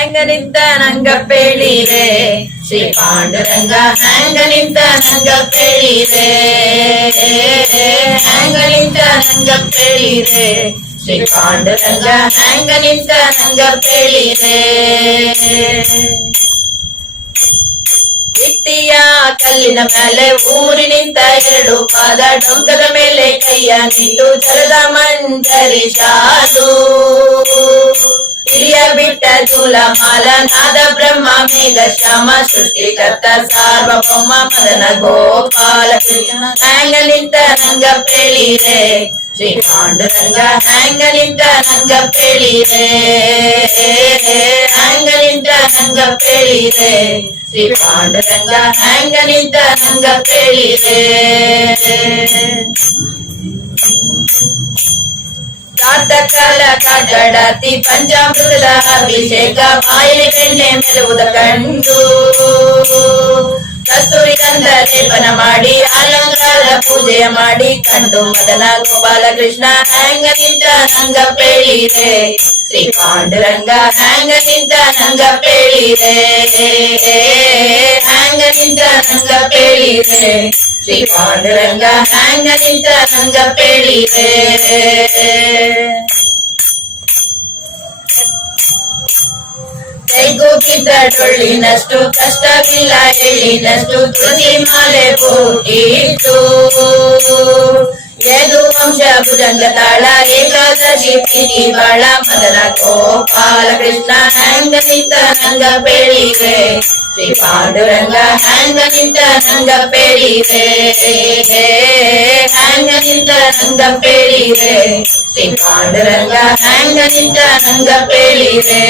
ಹ್ಯಾಂಗ ನಿಂತ ನಂಗ ಪೇಳಿರೆ ಶ್ರೀ ಪಾಂಡುರಂಗ ಹ್ಯಾಂಗ ನಿಂತ ನಂಗ ಪೇಳಿರೆ ಹ್ಯಾಂಗ ನಿಂತ ನಂಗ ಪೇಳಿರೆ ಶ್ರೀ ಪಾಂಡುರಂಗ ಹ್ಯಾಂಗ ನಿಂತ ನಂಗ ಪೇಳಿರೆ ಇಟ್ಟಿಯ ಕಲ್ಲಿನ ಮೇಲೆ ಊರಿ ನಿಂತ ಎರಡು ಪಾದ ಡೊಂಕದ ಮೇಲೆ ಕೈಯ ನಿಂತು ಜಲದ ಮಂಜರಿ ಶಾಲು ಹಿರಿಯ ಬಿಟ್ಟ ಜೂಲ ಮಾಲ ನಾದ ಬ್ರಹ್ಮ ಮೇಘ ಶ್ಯಾಮ ಸೃಷ್ಟಿಕರ್ತ ಸಾರ್ವಭೌಮ ಮದನ ಗೋಪಾಲ ಕೃಷ್ಣ ಹ್ಯಾಂಗ ನಿಂತ ನಂಗ ಪೇಳಿರೆ ಶ್ರೀ ಪಾಂಡುರಂಗ ಹ್ಯಾಂಗ ನಿಂತ ನಂಗ ಪೇಳಿರೆ ಹ್ಯಾಂಗ ನಿಂತ ನಂಗ ಪೇಳಿರೆ ಶ್ರೀ ಪಾಂಡುರಂಗ ಹ್ಯಾಂಗ ನಿಂತ ನಂಗ ಪೇಳಿರೆ ಕಾಲ ಕಾಟಡಾತಿ ಪಂಚಾಮೃತದ ಅಭಿಷೇಕ ಬಾಯಿಲೆ ಬೆಣ್ಣೆ ಮೆಲುವುದ ಕಂಡು ಕಸ್ತೂರಿ ಗಂಧ ಲೇಪನ ಮಾಡಿ ಅಲಂಕಾರ ಪೂಜೆಯ ಮಾಡಿ ಕಂಡು ಮದನ ಗೋಪಾಲ ಕೃಷ್ಣ ಹ್ಯಾಂಗ ನಿಂತ ನಂಗ ಪೇಳಿರೆ ಶ್ರೀ ಪಾಂಡುರಂಗ ಹ್ಯಾಂಗ ನಿಂತ ನಂಗ ಪೇಳಿರೆ ಹ್ಯಾಂಗ ನಿಂತ ನಂಗ ಪೇಳಿರೆ ಶ್ರೀ ಪಾಂಡುರಂಗ ಹ್ಯಾಂಗ ನಿಂತ ನಂಗ ಪೇಳಿರೆ ಕೈಗೂಗಿದ್ದ ಡೊಳ್ಳಿನಷ್ಟು ಕಷ್ಟವಿಲ್ಲ ಎಳ್ಳಿನಷ್ಟು ತುಳಸಿ ಮಾಲೆ ಪೂಟಿತ್ತು ಯದು ವಂಶ ಭುಜಂಗ ತಾಳ ಏಕಾದಶಿ ಪ್ರೀತಿ ಬಾಳ ಮದನ ಗೋಪಾಲ ಕೃಷ್ಣ ಹ್ಯಾಂಗ ನಿಂತ ನಂಗ ಪೇಳಿರೆ ಶ್ರೀ ಪಾಂಡುರಂಗ ಹ್ಯಾಂಗ ನಿಂತ ನಂಗ ಪೇಳಿರೆ ಹ್ಯಾಂಗ ನಿಂತ ನಂಗ ಪೇಳಿರೆ ಶ್ರೀ ಪಾಂಡುರಂಗ ಹ್ಯಾಂಗ ನಿಂತ ನಂಗ ಪೇಳಿರೆ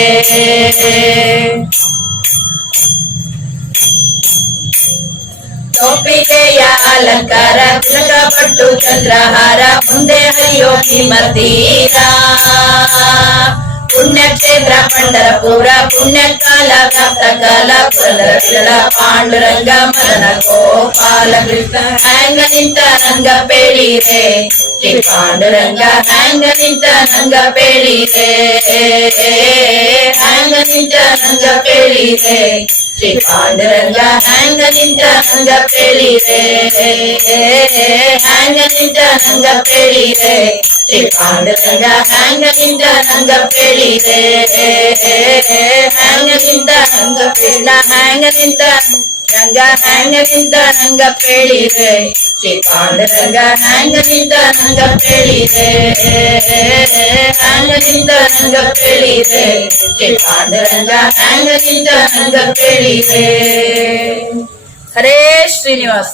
ಟೋಪಿಗೆಯ ಅಲಂಕಾರ ತಿಲಕ ಪಟ್ಟು ಚಂದ್ರಹಾರ ಮುಂದೆ ಹರಿಯೋ ಭೀಮತೀರ ಪುಣ್ಯಕ್ಷೇತ್ರ ಪಂಡರಪುರ ಪುಣ್ಯಕಾಲ ವ್ಯಾಪ್ತಕಾಲ ಪುರಂದರ ಪಾಂಡುರಂಗ ಮದನ ಗೋಪಾಲ ಕೃಷ್ಣ ಹ್ಯಾಂಗ ನಿಂತ ನಂಗ ಪೇಳಿರೆ ಶ್ರೀ ಪಾಂಡುರಂಗ ಹ್ಯಾಂಗ ನಿಂತ ನಂಗ ಪೇಳಿರೆ ಹ್ಯಾಂಗ ನಿಂತ ನಂಗ ಪೇಳಿರೆ ಶ್ರೀ ಪಾಂಡುರಂಗ ಹ್ಯಾಂಗ ನಿಂತ ನಂಗ ಪೇಳಿರೆ ಹ್ಯಾಂಗ ನಿಂತ ನಂಗ ಪೇಳಿರೆ ಶ್ರೀ ಪಾಂಡುರಂಗ ಹ್ಯಾಂಗ ನಿಂತ ನಂಗ ಪೇಳಿರೆ ಹ್ಯಾಂಗ ನಿಂತ ನಂಗ ಕೃಷ್ಣ ಹ್ಯಾಂಗ ನಿಂತ ರಂಗ ಹ್ಯಾಂಗ ನಿಂತ ನಂಗ ಪೇಳಿರೆ ಶ್ರೀ ಪಾಂಡುರಂಗ ಹ್ಯಾಂಗ ನಿಂತ ನಂಗ ಪೇಳಿರೆ ಹ್ಯಾಂಗ ನಿಂತ ನಂಗ ಪೇಳಿರೆ ಶ್ರೀ ಪಾಂಡುರಂಗ ಹ್ಯಾಂಗ ನಿಂತ ನಂಗ ಪೇಳಿರೆ ಹರೇ ಶ್ರೀನಿವಾಸ.